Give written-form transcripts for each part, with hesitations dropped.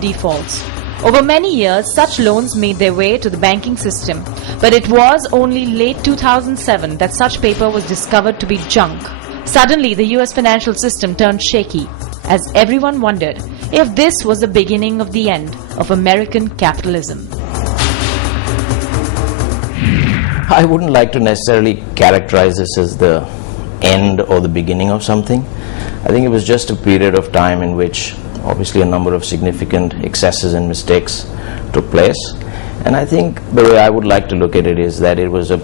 defaults. Over many years, such loans made their way to the banking system, but it was only late 2007 that such paper was discovered to be junk. Suddenly, the US financial system turned shaky, as everyone wondered if this was the beginning of the end of American capitalism. I wouldn't like to necessarily characterize this as the end or the beginning of something. I think it was just a period of time in which obviously a number of significant excesses and mistakes took place. And I think the way I would like to look at it is that it was a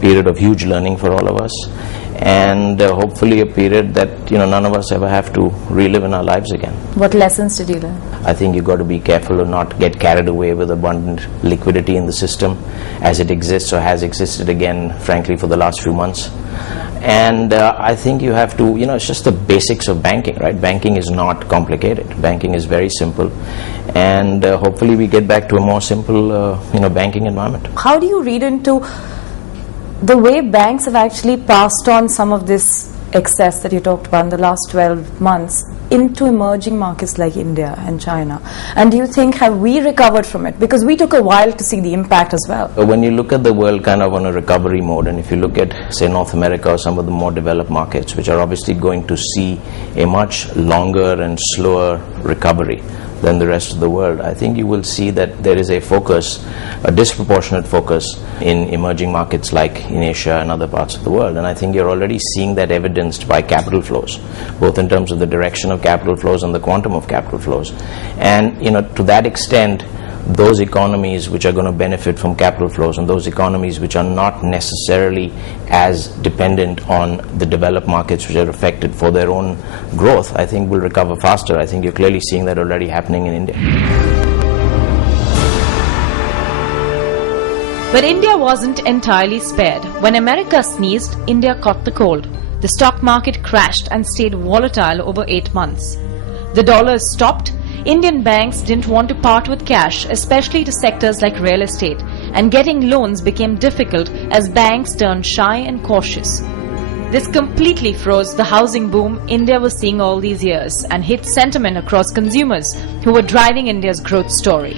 period of huge learning for all of us, and hopefully a period that none of us ever have to relive in our lives again. What lessons did you learn? I think you've got to be careful to not get carried away with abundant liquidity in the system as it exists or has existed again, frankly, for the last few months. And I think you have to, it's just the basics of banking, right? Banking is not complicated. Banking is very simple. And hopefully we get back to a more simple, banking environment. How do you read into the way banks have actually passed on some of this excess that you talked about in the last 12 months into emerging markets like India and China? And do you think, have we recovered from it? Because we took a while to see the impact as well. When you look at the world kind of on a recovery mode, and if you look at, say, North America or some of the more developed markets, which are obviously going to see a much longer and slower recovery than the rest of the world, I think you will see that there is a focus, a disproportionate focus in emerging markets like in Asia and other parts of the world. And I think you're already seeing that evidenced by capital flows, both in terms of the direction of capital flows and the quantum of capital flows. And to that extent, those economies which are going to benefit from capital flows and those economies which are not necessarily as dependent on the developed markets which are affected for their own growth, I think will recover faster. I think you're clearly seeing that already happening in India. But India wasn't entirely spared. When America sneezed, India caught the cold. The stock market crashed and stayed volatile over 8 months. The dollar stopped. Indian banks didn't want to part with cash, especially to sectors like real estate, and getting loans became difficult as banks turned shy and cautious. This completely froze the housing boom India was seeing all these years and hit sentiment across consumers who were driving India's growth story.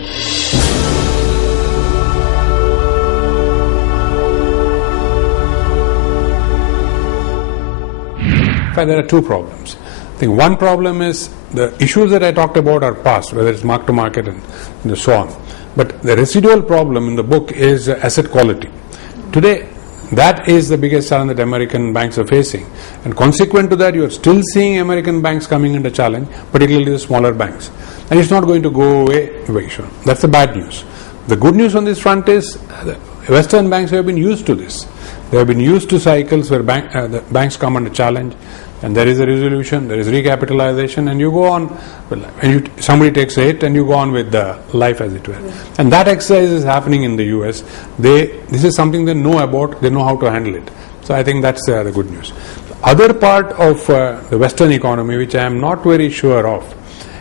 There are two problems. I think one problem is the issues that I talked about are past, whether it's mark to market and so on. But the residual problem in the book is asset quality. Today, that is the biggest challenge that American banks are facing. And consequent to that, you are still seeing American banks coming under challenge, particularly the smaller banks. And it's not going to go away very soon. That's the bad news. The good news on this front is Western banks have been used to this. They have been used to cycles where the banks come under challenge, and there is a resolution, there is recapitalization, and you go on, and somebody takes a hit and you go on with the life as it were. And that exercise is happening in the US. This is something they know about, they know how to handle it. So I think that's the good news. Other part of the Western economy, which I am not very sure of,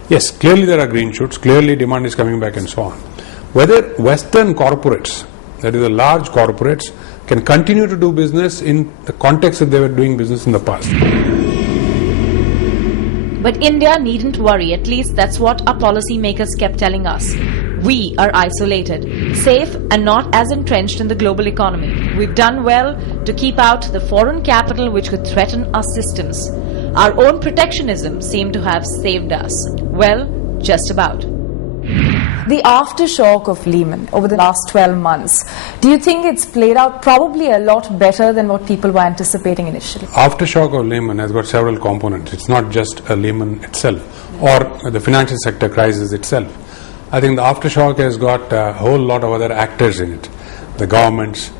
yes, clearly there are green shoots, clearly demand is coming back and so on. Whether Western corporates, that is the large corporates, can continue to do business in the context that they were doing business in the past. But India needn't worry, at least that's what our policymakers kept telling us. We are isolated, safe and not as entrenched in the global economy. We've done well to keep out the foreign capital which could threaten our systems. Our own protectionism seemed to have saved us. Well, just about. The aftershock of Lehman over the last 12 months, do you think it's played out probably a lot better than what people were anticipating initially? Aftershock of Lehman has got several components. It's not just a Lehman itself or the financial sector crisis itself. I think the aftershock has got a whole lot of other actors in it. The governments,